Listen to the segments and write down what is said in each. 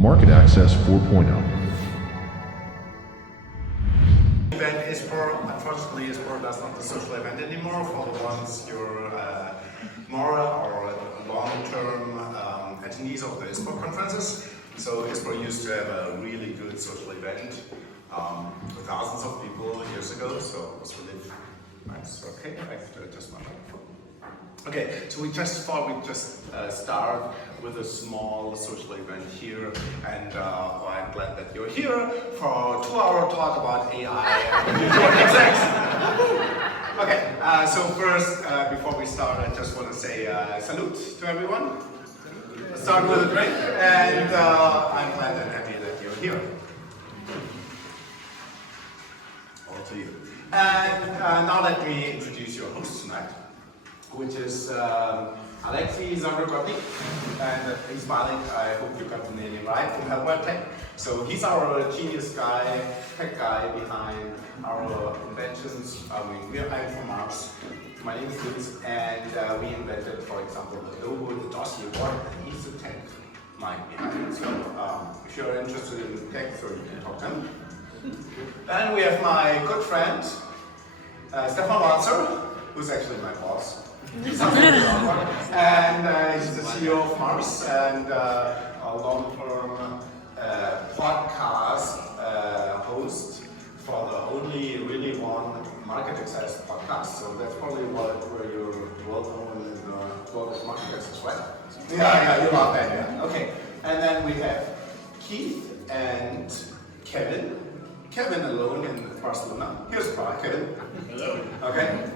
Market Access 4.0. Event ISPOR, unfortunately ISPOR does not the social event anymore for the ones you're more or long-term attendees of the ISPOR conferences. So ISPOR used to have a really good social event with thousands of people years ago, so it was really nice. Okay, I have to adjust my microphone. Okay, so we just thought we'd just start with a small social event here, and I'm glad that you're here for a 2-hour talk about AI and execs. Okay, so first, before we start, I just want to say salute to everyone. Let's start with a drink, and I'm glad and happy that you're here. All to you. And now let me introduce your host tonight, which is Zavgorodnyi, and he's smiling. I hope you got the name right, from Helpware Tech. So he's our genius guy, tech guy behind our inventions. I'm from Mars. My name is Lutz, and we invented, for example, the logo, the dossier board, and he's the tech mind behind it. So if you're interested in tech, so you can talk to him. Then we have my good friend, Stefan Walzer, who's actually my boss. And he's the CEO of Mars and a long-term podcast host for the only really one market access podcast. So that's probably where you're well known in the world of market access, right? Yeah, you love that, yeah. Okay, and then we have Keith and Kevin. Kevin alone in Barcelona. Here's Kevin. Hello. Okay.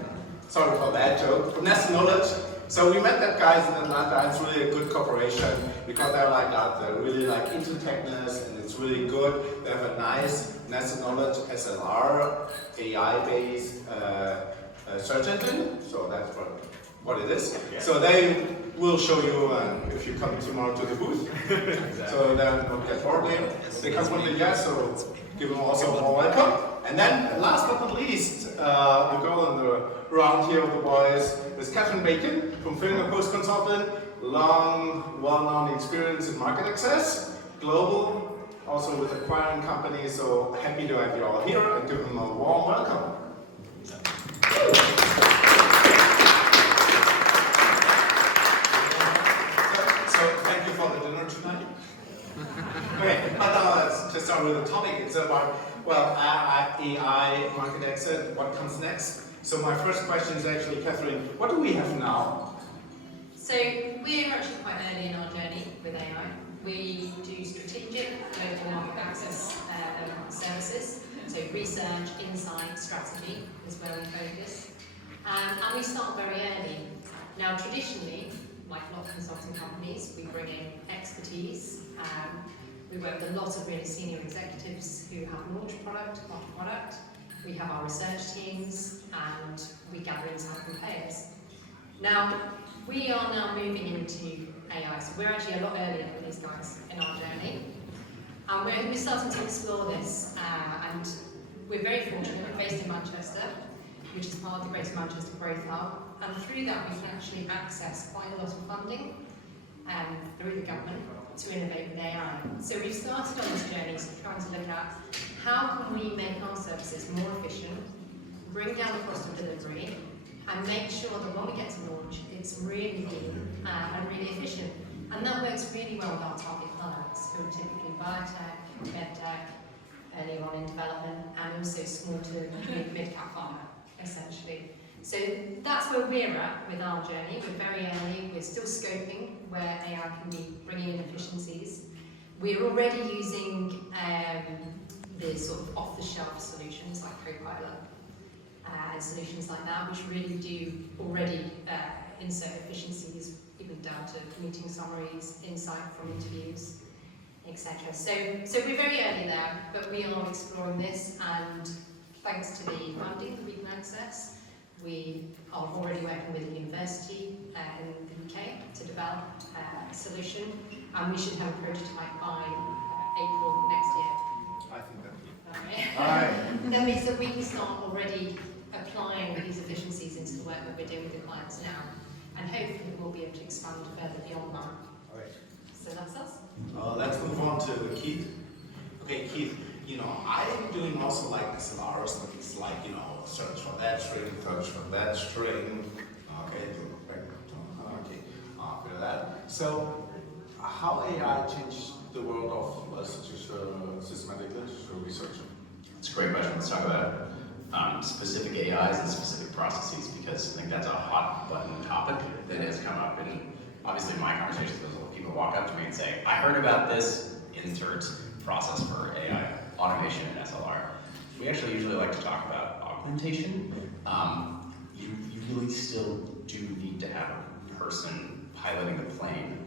Sorry for that joke. Nested Knowledge. So we met that guys in Atlanta. It's really a good cooperation because they're like that. They're really like into techness, and it's really good. They have a nice Nested Knowledge SLR AI-based search engine. So that's what it is. Yeah. So they will show you if you come tomorrow to the booth. Exactly. So then we'll get more there. They come from the US, so give them also a warm welcome. And then, last but not least, the girl in the round here of the boys is Catherine Bacon from Fingerpost Consultant. Long, well-known experience in market access, global, also with acquiring companies. So happy to have you all here and give them a warm welcome. Thank you for the dinner tonight. Okay, but let's just start with the topic. It's about, well, AI, market access, what comes next? So my first question is actually, Catherine, what do we have now? So we're actually quite early in our journey with AI. We do strategic global market access services. So research, insight, strategy is where we focus. And we start very early. Now traditionally, like a lot of consulting companies, we bring in expertise. We work with a lot of really senior executives who have launched product after product. We have our research teams, and we gather insight from players. Now, we are now moving into AI, so we're actually a lot earlier than these guys in our journey. And we're starting to explore this, and we're very fortunate. We're based in Manchester, which is part of the Greater Manchester Growth Hub, and through that we can actually access quite a lot of funding through the government to innovate with AI. So we've started on this journey, so trying to look at how can we make our services more efficient, bring down the cost of delivery, and make sure that when we get to launch, it's really lean and really efficient. And that works really well with our target clients, who are typically biotech, medtech, early on in development, and also small to mid-cap pharma, essentially. So that's where we're at with our journey. We're very early. We're still scoping where AI can be bringing in efficiencies. We're already using the sort of off-the-shelf solutions like Copilot and solutions like that, which really do already insert efficiencies, even down to meeting summaries, insight from interviews, etc. So we're very early there, but we are exploring this, and thanks to the funding that we can access, we are already working with a university in the UK to develop a solution, and we should have a prototype by April next year. I think that. All right. That means that we can start already applying these efficiencies into the work that we're doing with the clients now, and hopefully we'll be able to expand further beyond that. All right. So that's us. Let's move on to Keith. Okay, Keith, I'm doing also like SLRs, things like, search for that string, search for that string. Okay, okay, after that. So, how AI changed the world of systematic literature research? It's a great question. Let's talk about specific AIs and specific processes, because I think that's a hot button topic that has come up in obviously my conversations with people walk up to me and say, I heard about this insert process for AI automation in SLR. We actually usually like to talk about augmentation. You really still do need to have a person piloting the plane.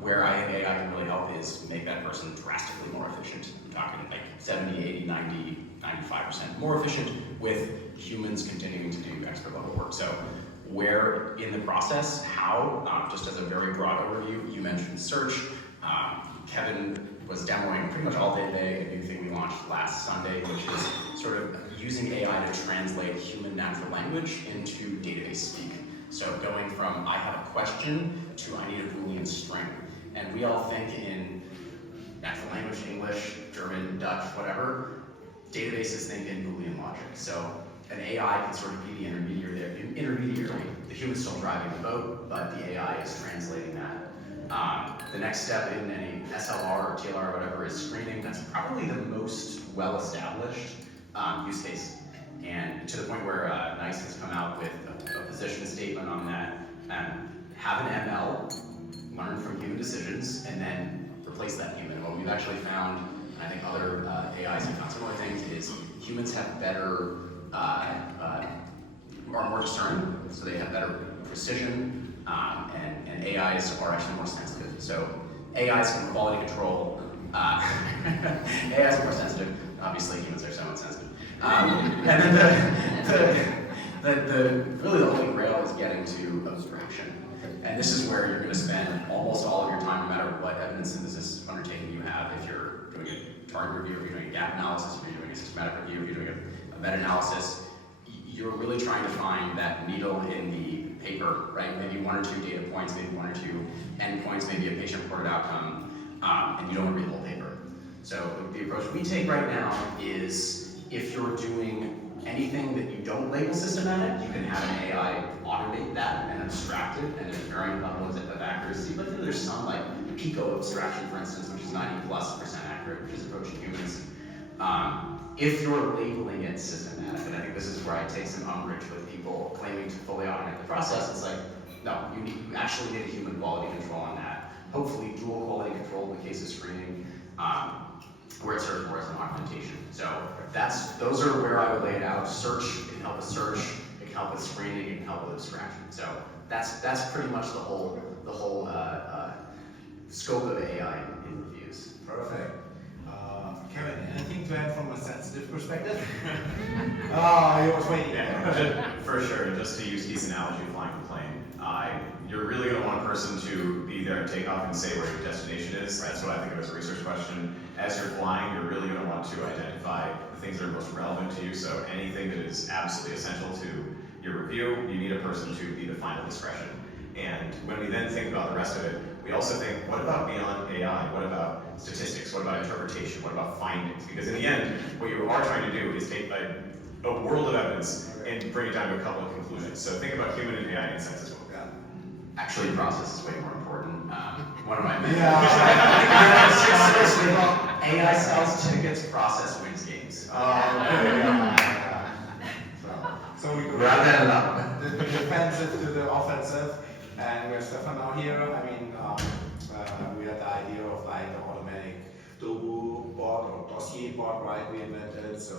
Where I think AI can really help is make that person drastically more efficient. I'm talking like 70, 80, 90, 95% more efficient with humans continuing to do expert level work. So where in the process, how, just as a very broad overview, you mentioned search. Kevin was demoing pretty much all day today a new thing we launched last Sunday, which is sort of using AI to translate human natural language into database speak. So going from I have a question to I need a Boolean string. And we all think in natural language, English, German, Dutch, whatever. Databases think in Boolean logic. So an AI can sort of be the intermediary. The human's still driving the boat, but the AI is translating that. The next step in any SLR or TLR or whatever is screening. That's probably the most well-established use case. And to the point where NICE has come out with a position statement on that. Have an ML learn from human decisions and then replace that human. What we've actually found, and I think other AIs have found similar things, is humans have better, are more discerning, so they have better precision, and AIs are actually more sensitive. So AIs can quality control, AIs are more sensitive, obviously humans are somewhat sensitive. And then really the holy grail is getting to abstraction. And this is where you're going to spend almost all of your time, no matter what evidence synthesis undertaking you have. If you're doing a target review, if you're doing a gap analysis, if you're doing a systematic review, if you're doing a meta-analysis, you're really trying to find that needle in the paper, right? Maybe one or two data points, maybe one or two endpoints, maybe a patient-reported outcome, and you don't want to read the whole paper. So the approach we take right now is if you're doing anything that you don't label systematic, you can have an AI automate that and abstract it, and there's varying levels of accuracy, but then there's some like pico abstraction, for instance, which is 90+% accurate, which is approaching humans. If you're labeling it systematic, and I think this is where I take some umbrage with people claiming to fully automate the process, it's like, no, you actually need a human quality control on that. Hopefully dual quality control in the case of screening, where it serves more as an augmentation. So those are where I would lay it out. Search can help with search, it can help with screening, it can help with abstraction. So that's pretty much the whole scope of AI in reviews. Perfect. Kevin, anything to add from a sensitive perspective? He was waiting. For sure, just to use Keith's analogy of flying the plane, you're really going to want a person to be there and take off and say where your destination is. That's what I think of as a research question. As you're flying, you're really going to want to identify the things that are most relevant to you. So anything that is absolutely essential to your review, you need a person to be the final discretion. And when we then think about the rest of it, we also think, what about beyond AI? What about statistics? What about interpretation? What about findings? Because in the end, what you are trying to do is take a world of evidence and bring it down to a couple of conclusions. So think about human and AI insights as well. Actually, process is way more important. One of my AI sells tickets, process wins games. So we go Rather the defensive to the offensive, and we have Stefan now here. I mean, we had the idea of like the automatic Dobu bot or dossier bot, right? We invented, so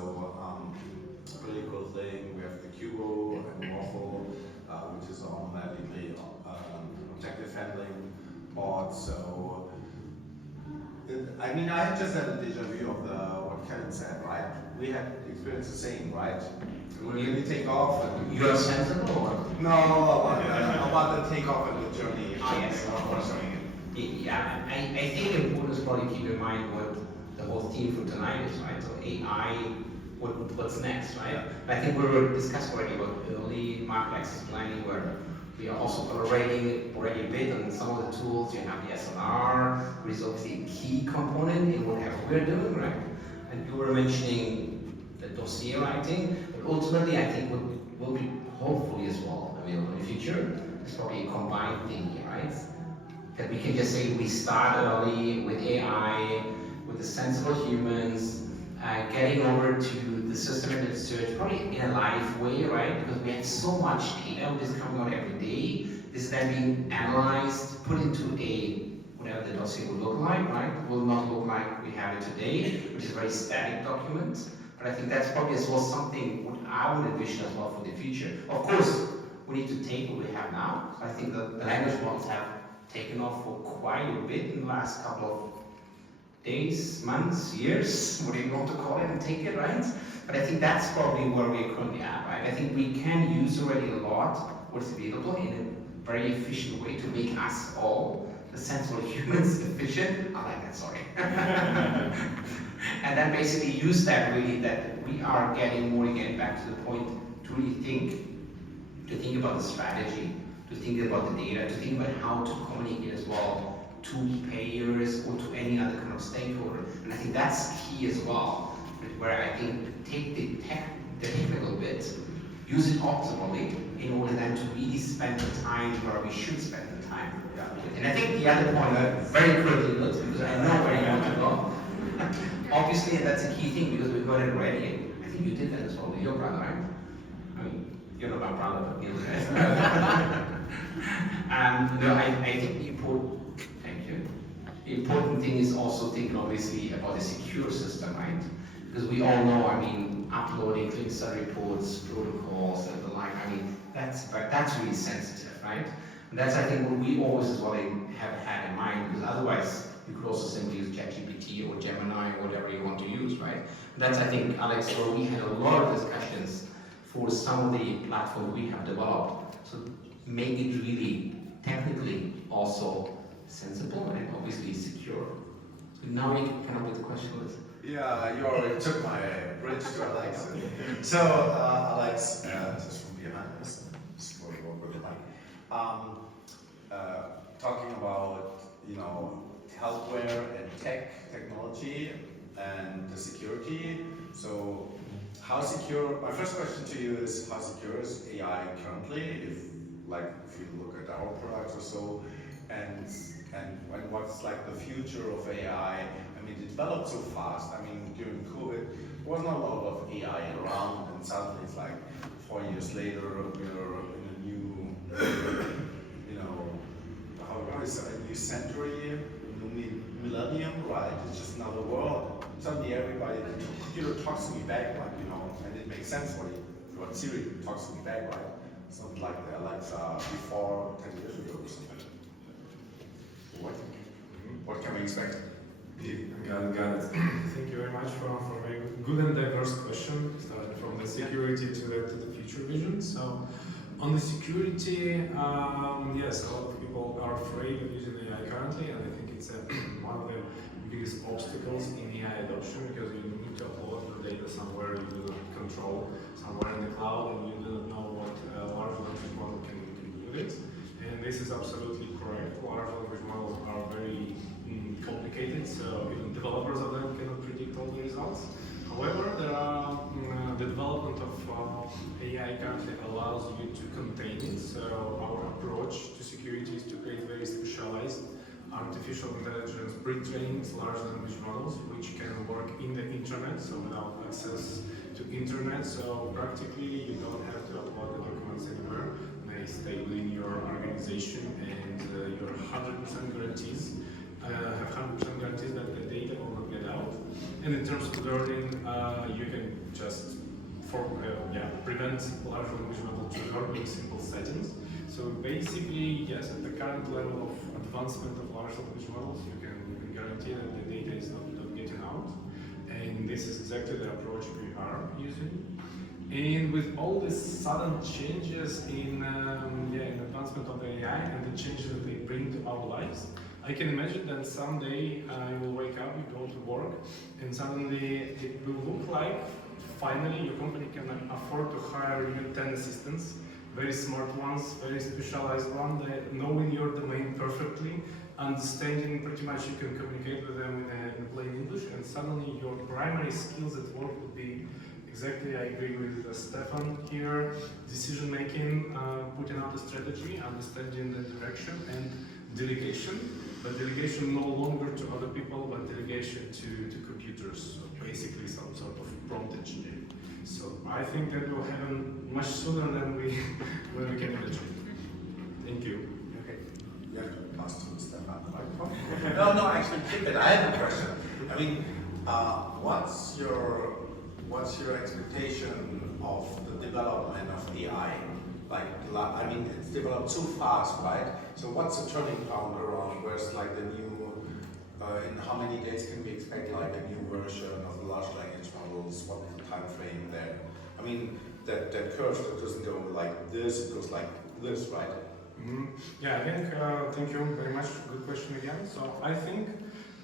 really cool thing. We have the Cubo and Waffle, which is automatically objective handling bot. So I mean, I just had a deja vu of what Kevin said, right? We had experienced the same, right? We really take off. And you are sensible or? No, about the takeoff and the journey. Yes. Yeah, I think important is probably keep in mind what the whole theme for tonight is, right? So AI, what's next, right? I think we were discussing already about early market access planning, where We are also already a bit on some of the tools. You have the SLR, which is obviously a key component in whatever we're doing, right? And you were mentioning the dossier writing, but ultimately I think what will be hopefully as well available in the future is probably a combined thing here, right? That we can just say we start early with AI, with the sensible humans, getting over to the systematic search, probably in a live way, right? Because we have so much data which is coming out every day. This is then being analyzed, put into a, whatever the dossier will look like, right? Will not look like we have it today, which is a very static document. But I think that's probably as well something what I would envision as well for the future. Of course, we need to take what we have now. I think the language models have taken off for quite a bit in the last couple of days, months, years, whatever you want to call it, and take it, right? But I think that's probably where we're currently at, right? I think we can use already a lot what's available in a very efficient way to make us all, the sensible humans, efficient. I like that, sorry. And then basically use that really, that we are getting more again back to the point to really to think about the strategy, to think about the data, to think about how to communicate as well to payers or to any other kind of stakeholder. And I think that's key as well, where I think take the technical bit, use it optimally in order then to really spend the time where we should spend the time. And I think the other point, very quickly, Lutz, because I know where you want to go. Obviously, that's a key thing because we've got it ready. I think you did that as well with your brother, right? I mean, you're not my brother, but you know. No, I think the important thing is also thinking obviously about a secure system, right? Because we all know, I mean, uploading clinical study reports, protocols, and the like, I mean, that's really sensitive, right? And that's, I think, what we always as well have had in mind, because otherwise you could also simply use ChatGPT or Gemini or whatever you want to use, right? And that's, I think, Alex, where we had a lot of discussions for some of the platforms we have developed. So make it really technically also sensible and obviously secure. So now you can come up with the question list. Yeah, you already took my bridge to Alex. So, Alex, just from behind us, just for what we like. Talking about, you know, Helpware and technology and the security. So, how secure? My first question to you is, how secure is AI currently? If you look at our products or so, and what's like the future of AI? I mean, it developed so fast. I mean, during COVID, there wasn't a lot of AI around, and suddenly it's like 4 years later, we're in a new, you know, how is it, a new century, new millennium, right? It's just another world. Suddenly everybody, the computer talks to me back, like, you know, and it makes sense what Siri talks to me back, right? It's not like the Alexa before 10 years ago or something. What can we expect? Got it. Thank you very much for a very good and diverse question, starting from the security to the future vision. So, on the security, yes, a lot of people are afraid of using AI currently, and I think it's one of the biggest obstacles in AI adoption, because you need to upload your data somewhere you do not control, somewhere in the cloud, and you do not know what large language model can do with it. And this is absolutely correct. Large language models are very complicated, so even developers of them cannot predict all the results. However, there are the development of AI currently allows you to contain it. So our approach to security is to create very specialized artificial intelligence pre-trained large language models which can work in the internet, so without access to internet. So practically you don't have to upload the documents anywhere. They stay within your organization, and your 100% guarantees have 100% guarantees that the data will not get out. And in terms of learning, you can just prevent large language model to learn in simple settings. So basically, yes, at the current level of advancement of large language models, you can guarantee that the data is not getting out. And this is exactly the approach we are using. And with all these sudden changes in advancement of AI and the changes that they bring to our lives, I can imagine that someday you will wake up, you go to work, and suddenly it will look like finally your company can afford to hire even 10 assistants very smart ones, very specialized ones, they knowing your domain perfectly, understanding pretty much you can communicate with them in plain English, and suddenly your primary skills at work would be exactly, I agree with Stefan here, decision making, putting out a strategy, understanding the direction, and delegation. But delegation no longer to other people, but delegation to computers. So basically some sort of prompt engineering. So I think that will happen much sooner than we can imagine. Thank you. Okay. You have to pass to Stefan, right? No, actually keep it. I have a question. I mean, what's your expectation of the development of AI? Like, I mean, it's developed so fast, right? So what's the turning point around? Where's like the new, in how many days can we expect like a new version of the large language models? What's the time frame there? I mean, that curve that doesn't go like this, it goes like this, right? Mm-hmm. Yeah, I think, thank you very much. Good question again. So I think,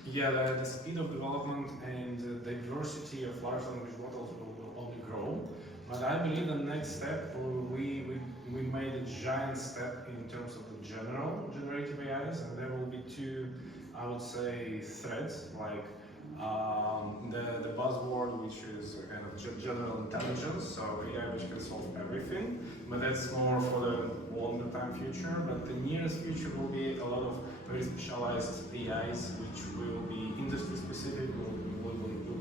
yeah, the speed of development and the diversity of large language models will only grow. But I believe the next step, we made a giant step in terms of the general generative AIs, and there will be two, I would say, threads, like the buzzword, which is a kind of general intelligence, so AI which can solve everything, but that's more for the longer time future. But the nearest future will be a lot of very specialized AIs, which will be industry specific, will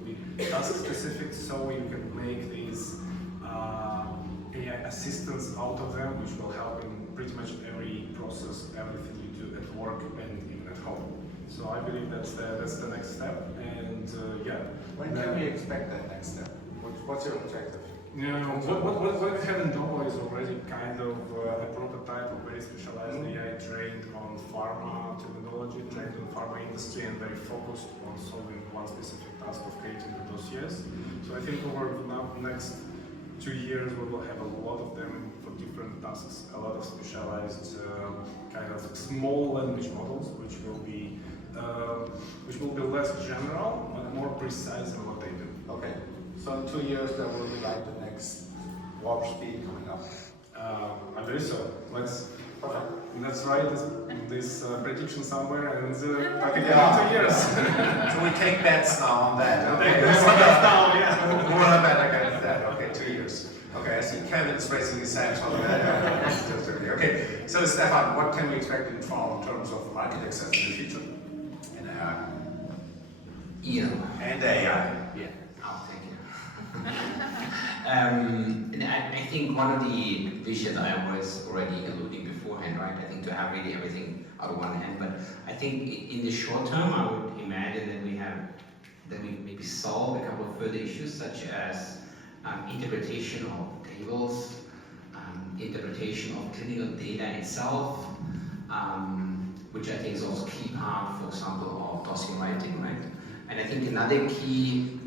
be task specific, so you can make these AI assistants out of them, which will help in pretty much every process, everything you do at work and even at home. So I believe that's the next step, and yeah. When can we expect that next step? What's your objective? Yeah, what we have in Domo is already kind of a prototype of very specialized AI trained on pharma terminology, trained on pharma industry, and very focused on solving one specific task of creating the dossiers. So I think over the next 2 years we will have a lot of them for different tasks, a lot of specialized kind of small language models, which will be less general but more precise in what they do. Okay. So in 2 years there will be like the next warp speed coming up. I believe so. Let's write this prediction somewhere and talk again in 2 years. So we take bets now on that. Okay. More on that against that. Okay, 2 years. Okay, I see Kevin's raising his hand on that. Okay, so Stefan, what can we expect in terms of market access in the future? And And AI. Yeah. Oh, thank you. And I think one of the visions I was already alluding beforehand, right? I think to have really everything out of one hand. But I think in the short term, I would imagine that we maybe solve a couple of further issues, such as interpretation of tables, interpretation of clinical data itself, which I think is also a key part, for example, of dossier writing, right? And I think another key,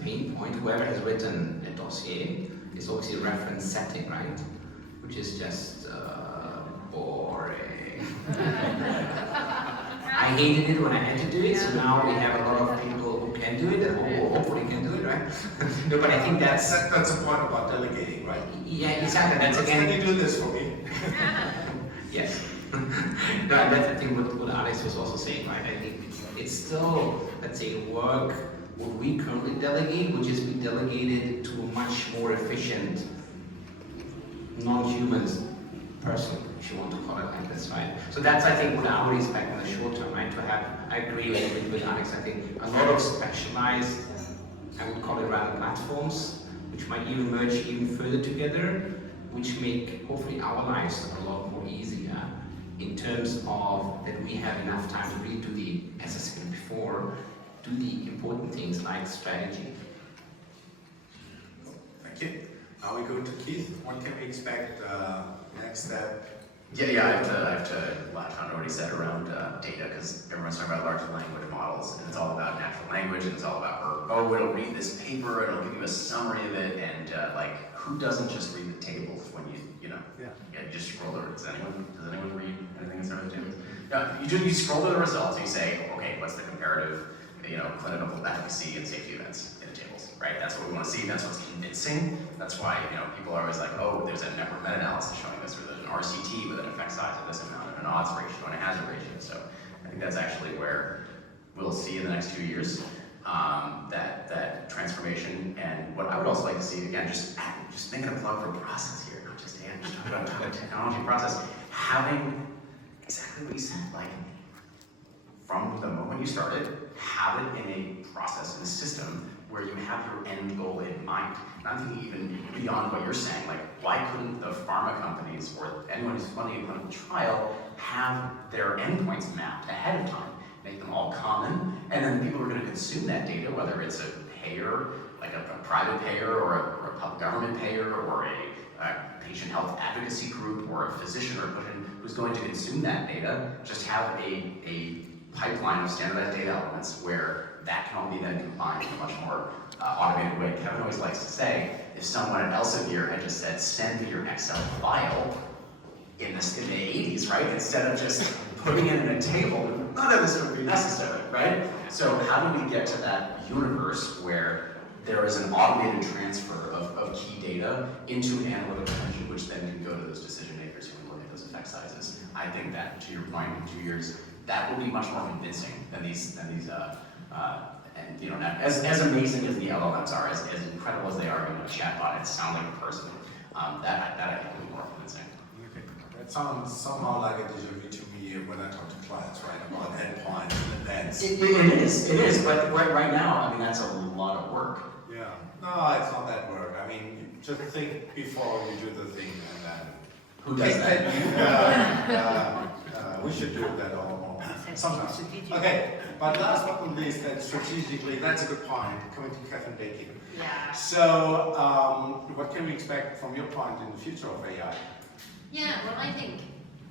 pain point, whoever has written a dossier is obviously a reference setting, right? Which is just boring. I hated it when I had to do it, so now we have a lot of people who can do it, or hopefully can do it, right? No, but I think that's the point about delegating, right? Yeah, exactly. That's again. Can you do this for me? Yes. No, that's I think what Alex was also saying, right? I think it's still, let's say, work what we currently delegate, which is we delegated to a much more efficient non-human person, if you want to call it like this, right? So that's, I think, what I would expect in the short term, right? To have, I agree with Alex, I think a lot of specialized, I would call it random platforms, which might even merge even further together, which make hopefully our lives a lot more easier in terms of that we have enough time to really do the, as I said before, do the important things like strategy. Thank you. Now we go to Keith. What can we expect next step? Yeah, I have to latch on to what he said around data, because everyone's talking about large language models, and it's all about natural language, and it's all about, it'll read this paper, it'll give you a summary of it, and like, who doesn't just read the tables when you just scroll over? Does anyone read anything in the tables? Yeah, you scroll to the results, and you say, okay, what's the comparative? clinical efficacy and safety events in the tables, right? That's what we want to see. That's what's convincing. That's why people are always like, oh, there's a network meta-analysis showing this, or there's an RCT with an effect size of this amount, and an odds ratio, and a hazard ratio. So I think that's actually where we'll see in the next 2 years that transformation. And what I would also like to see, again, just making a plug for process here, not just talking about technology process, having exactly what you said, like from the moment you started, have it in a process, in a system where you have your end goal in mind. And I'm thinking even beyond what you're saying, like why couldn't the pharma companies or anyone who's funding a clinical trial have their endpoints mapped ahead of time, make them all common, and then the people who are going to consume that data, whether it's a payer, like a private payer or a public government payer or a patient health advocacy group or a physician or a clinician who's going to consume that data, just have a pipeline of standardized data elements where that can all be then combined in a much more automated way. Kevin always likes to say, if someone at Elsevier had just said, send me your Excel file in the 80s, right? Instead of just putting it in a table, none of this would be necessary, right? So how do we get to that universe where there is an automated transfer of key data into an analytical engine, which then can go to those decision makers who can look at those effect sizes? I think that, to your point, in 2 years, that will be much more convincing than these and as amazing as the LLMs are, as incredible as they are, a chatbot, it sounds like a person. That I think will be more convincing. Okay. That sounds somehow like a déjà vu to me when I talk to clients, right, about endpoints and events. It is, but right now, I mean, that's a lot of work. Yeah. No, it's not that work. I mean, just think before you do the thing and then. Who does that? We should do that all more. Sometimes. Okay, but last but not least, then strategically, that's a good point, coming to Kevin baking. Yeah. So, what can we expect from your point in the future of AI? Yeah, well, I think,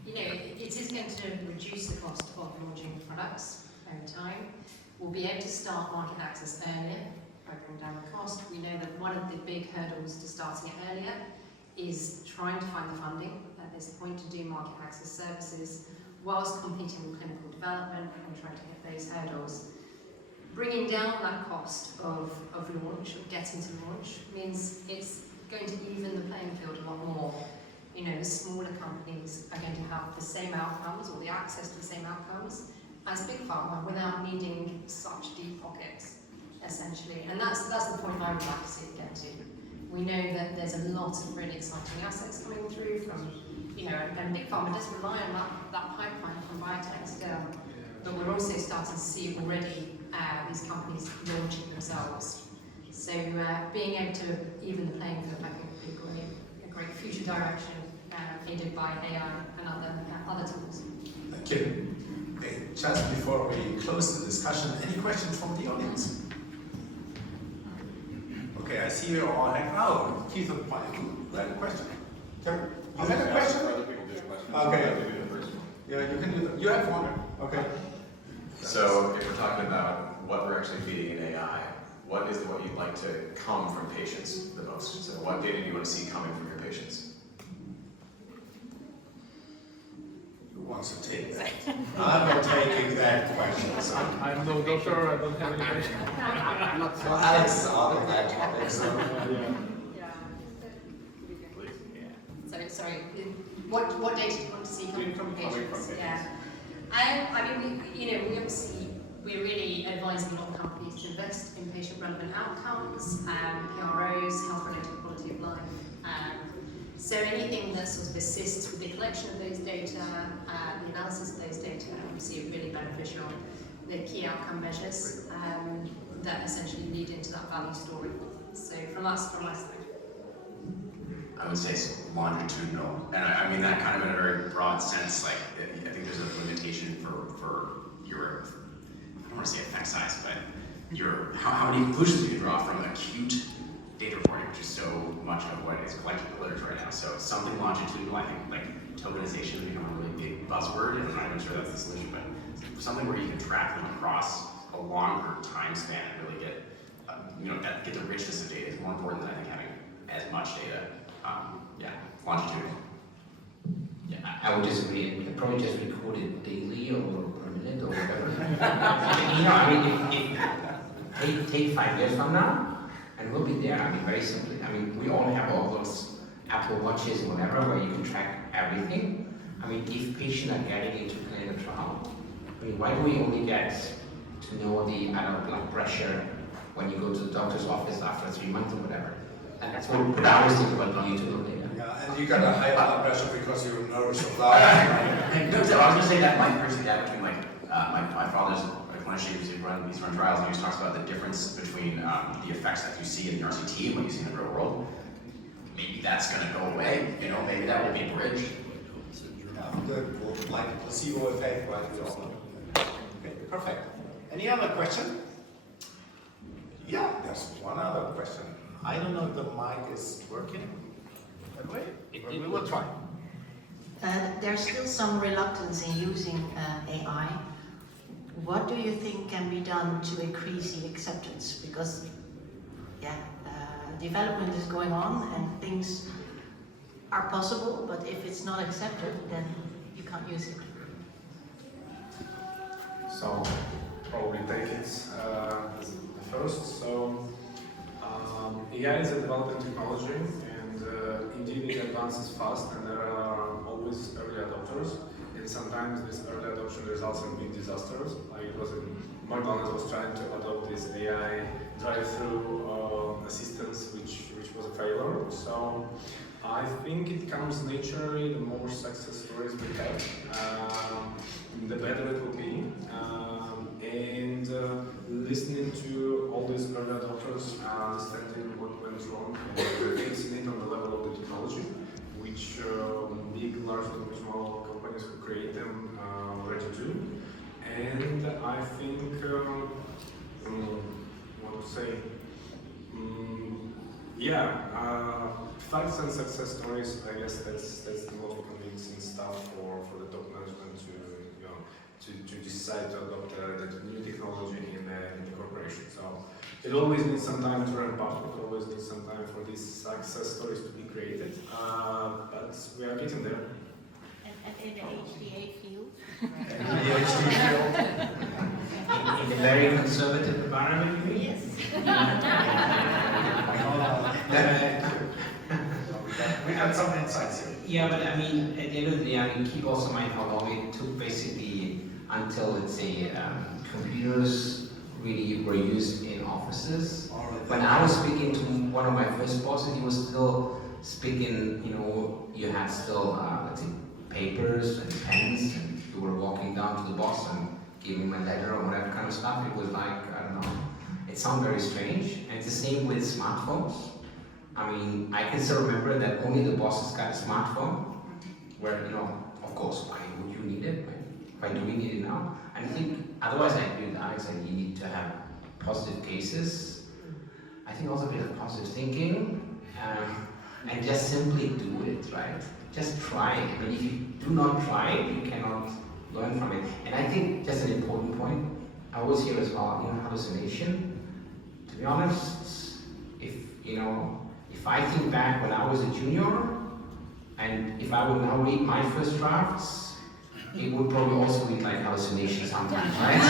it is going to reduce the cost of launching products over time. We'll be able to start market access earlier by bringing down the cost. We know that one of the big hurdles to starting it earlier is trying to find the funding at this point to do market access services whilst competing with clinical development and trying to hit those hurdles. Bringing down that cost of launch, of getting to launch, means it's going to even the playing field a lot more. The smaller companies are going to have the same outcomes or the access to the same outcomes as big pharma without needing such deep pockets, essentially. And that's the point I would like to see it get to. We know that there's a lot of really exciting assets coming through from, and big pharma does rely on that pipeline from biotech still. But we're also starting to see already these companies launching themselves. So being able to even the playing field, I think, would be a great future direction aided by AI and other tools. Thank you. Okay, just before we close the discussion, any questions from the audience? Okay, I see you all hanging out. Keith on the point. You had a question? Kevin, you had a question? Okay. Yeah, you can do that. You have one. Okay. So if we're talking about what we're actually feeding in AI, what is what you'd like to come from patients the most? So what data do you want to see coming from your patients? Who wants to take that? I'm not taking that question. I'm no doctor, I don't have any question. Well, Alex is out of that topic, so. Sorry, what data do you want to see coming from patients? Yeah. I mean, we obviously, we're really advising a lot of companies to invest in patient-relevant outcomes, PROs, health-related quality of life. So anything that sort of assists with the collection of those data, the analysis of those data, obviously are really beneficial. The key outcome measures that essentially lead into that value story. So from my side. I would say longitudinal, and I mean that kind of in a very broad sense. Like I think there's a limitation for your, I don't want to say effect size, but your how many conclusions you can draw from acute data reporting, which is so much of what is collected in the literature right now. So something longitudinal, I think, like tokenization has become a really big buzzword, and I'm not even sure that's the solution, but something where you can track them across a longer time span and really get the richness of data is more important than I think having as much data. Longitudinal. Yeah, I would disagree. Probably just record it daily or per minute or whatever. I mean, take 5 years from now, and we'll be there. I mean, very simply. I mean, we all have all those Apple Watches or whatever where you can track everything. I mean, if patients are getting into clinical trial, I mean, why do we only get to know the blood pressure when you go to the doctor's office after 3 months or whatever? And that's what I always think about the YouTube data. Yeah, and you got a higher blood pressure because your nerves are blocked. And I was going to say that might bridge the gap between like my father's a clinician. He's run trials, and he just talks about the difference between the effects that you see in the RCT and what you see in the real world. Maybe that's going to go away. You know, maybe that will be a bridge. Yeah, good. Well, like a placebo effect, right? We all know. Okay, perfect. Any other question? Yeah, there's one other question. I don't know if the mic is working. Anyway, we will try. There's still some reluctance in using AI. What do you think can be done to increase the acceptance? Because, development is going on and things are possible, but if it's not accepted, then you can't use it. So, probably take it as the first. So, AI is a developing technology, and indeed it advances fast, and there are always early adopters. And sometimes this early adoption results in big disasters. Like it was in McDonald's was trying to adopt this AI drive-through assistance, which was a failure. So I think it comes naturally. The more success stories we have, the better it will be. And listening to all these early adopters, understanding what went wrong, and fixing it on the level of the technology, which big, large language model companies who create them already do. And I think, what to say, facts and success stories. I guess that's the most convincing stuff for the top management to decide to adopt the new technology in the corporation. So it always needs some time to ramp up. It always needs some time for these success stories to be created. But we are getting there. And in the HDA field? In a very conservative environment, you mean? Yes. We have some insights here. Yeah, but I mean, at the end of the day, I mean, keep also in mind how long it took basically until, let's say, computers really were used in offices. When I was speaking to one of my first bosses, he was still speaking, you had still, let's say, papers and pens, and you were walking down to the boss and giving him a letter or whatever kind of stuff. It was like, I don't know, it sounded very strange. And it's the same with smartphones. I mean, I can still remember that only the bosses got a smartphone, where, of course, why would you need it? Why do we need it now? And I think, otherwise I agree with Alex, and you need to have positive cases. I think also a bit of positive thinking, and just simply do it, right? Just try it. I mean, if you do not try it, you cannot learn from it. And I think just an important point, I always hear as well, hallucination. To be honest, if I think back when I was a junior, and if I would now read my first drafts, it would probably also read like hallucination sometimes, right?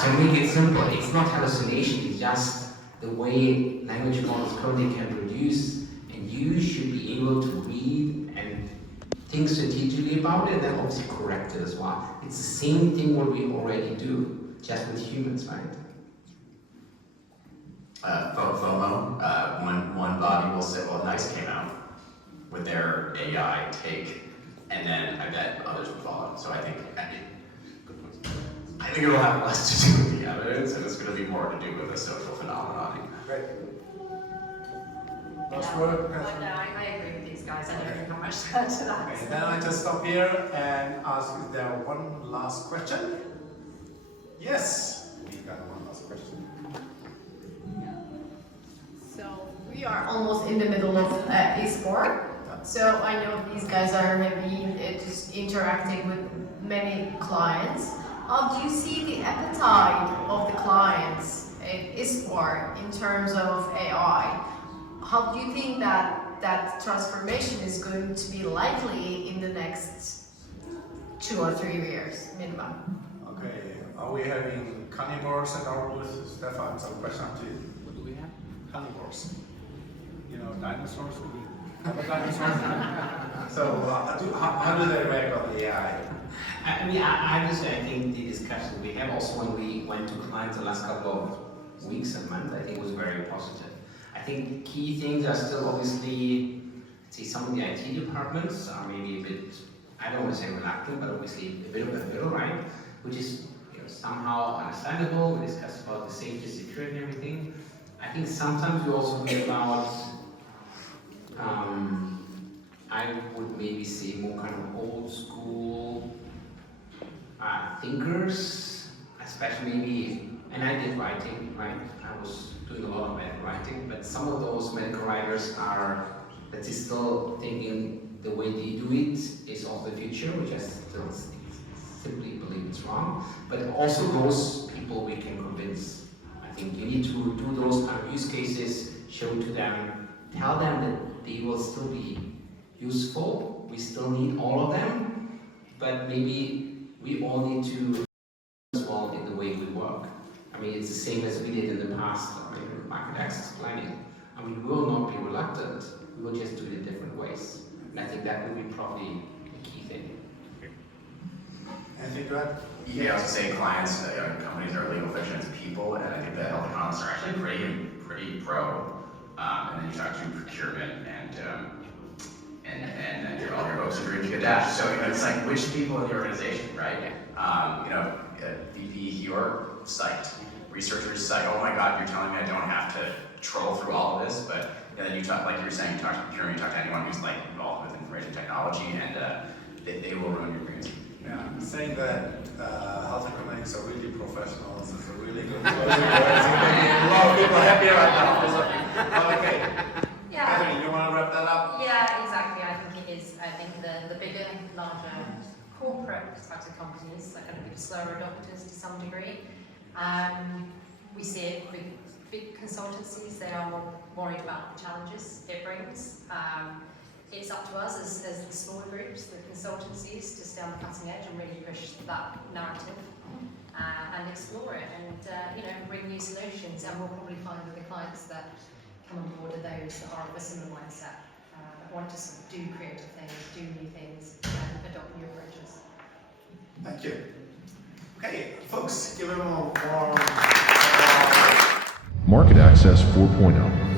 So make it simple. It's not hallucination, it's just the way language models currently can produce, and you should be able to read and think strategically about it, and then obviously correct it as well. It's the same thing what we already do, just with humans, right? FOMO, one body will say, well, NICE came out with their AI take, and then I bet others will follow. So I think it'll have less to do with the evidence, and it's going to be more to do with a social phenomenon. Great. I agree with these guys. I don't really have much to add to that. Okay, then I just stop here and ask, is there one last question? Yes, we got one last question. So we are almost in the middle of ISPOR. So I know these guys are maybe just interacting with many clients. How do you see the appetite of the clients in ISPOR in terms of AI? How do you think that transformation is going to be likely in the next 2 or 3 years minimum? Okay, are we having carnivores at our booth. Stefan, some question to you. What do we have? Carnivores. You know, dinosaurs. Have a dinosaur. So how do they react on the AI? I mean, I would say I think the discussion we have also when we went to clients the last couple of weeks and months, I think was very positive. I think key things are still obviously, see, some of the IT departments are maybe a bit, I don't want to say reluctant, but obviously a bit of a middle, right? Which is somehow understandable. We discussed about the safety, security, and everything. I think sometimes we also hear about, I would maybe say more kind of old school thinkers, especially maybe, and I did writing, right? I was doing a lot of medical writing, but some of those medical writers are, that is still thinking the way they do it is of the future, which I still simply believe it's wrong. But also those people we can convince. I think you need to do those kind of use cases, show to them, tell them that they will still be useful. We still need all of them, but maybe we all need to as well in the way we work. I mean, it's the same as we did in the past, market access planning. I mean, we will not be reluctant, we will just do it in different ways. And I think that would be probably the key thing. Anything to add? Yeah, I was gonna say clients, companies are legal fiction as people, and I think the health economists are actually pretty pro. And then you talk to procurement and all your folks agree to get dash. So it's like which people in the organization, right? VP your site, researchers site. Oh my God, you're telling me I don't have to troll through all of this, but then you talk, like you were saying, you talk to procurement, you talk to anyone who's like involved with information technology, and they will ruin your dreams. Yeah, saying that health economics are really professionals is a really good closing words. A lot of people happy right now. Okay. Yeah. Anthony, you want to wrap that up? Yeah, exactly. I think it is. I think the bigger, larger corporate types of companies are going to be the slower adopters to some degree. We see it with big consultancies. They are more worried about the challenges it brings. It's up to us as the smaller groups, the consultancies, to stay on the cutting edge and really push that narrative and explore it and bring new solutions. And we'll probably find that the clients that come on board are those that are of a similar mindset, that want to sort of do creative things, do new things, and adopt new approaches. Thank you. Okay, folks, give them a warm Market Access 4.0.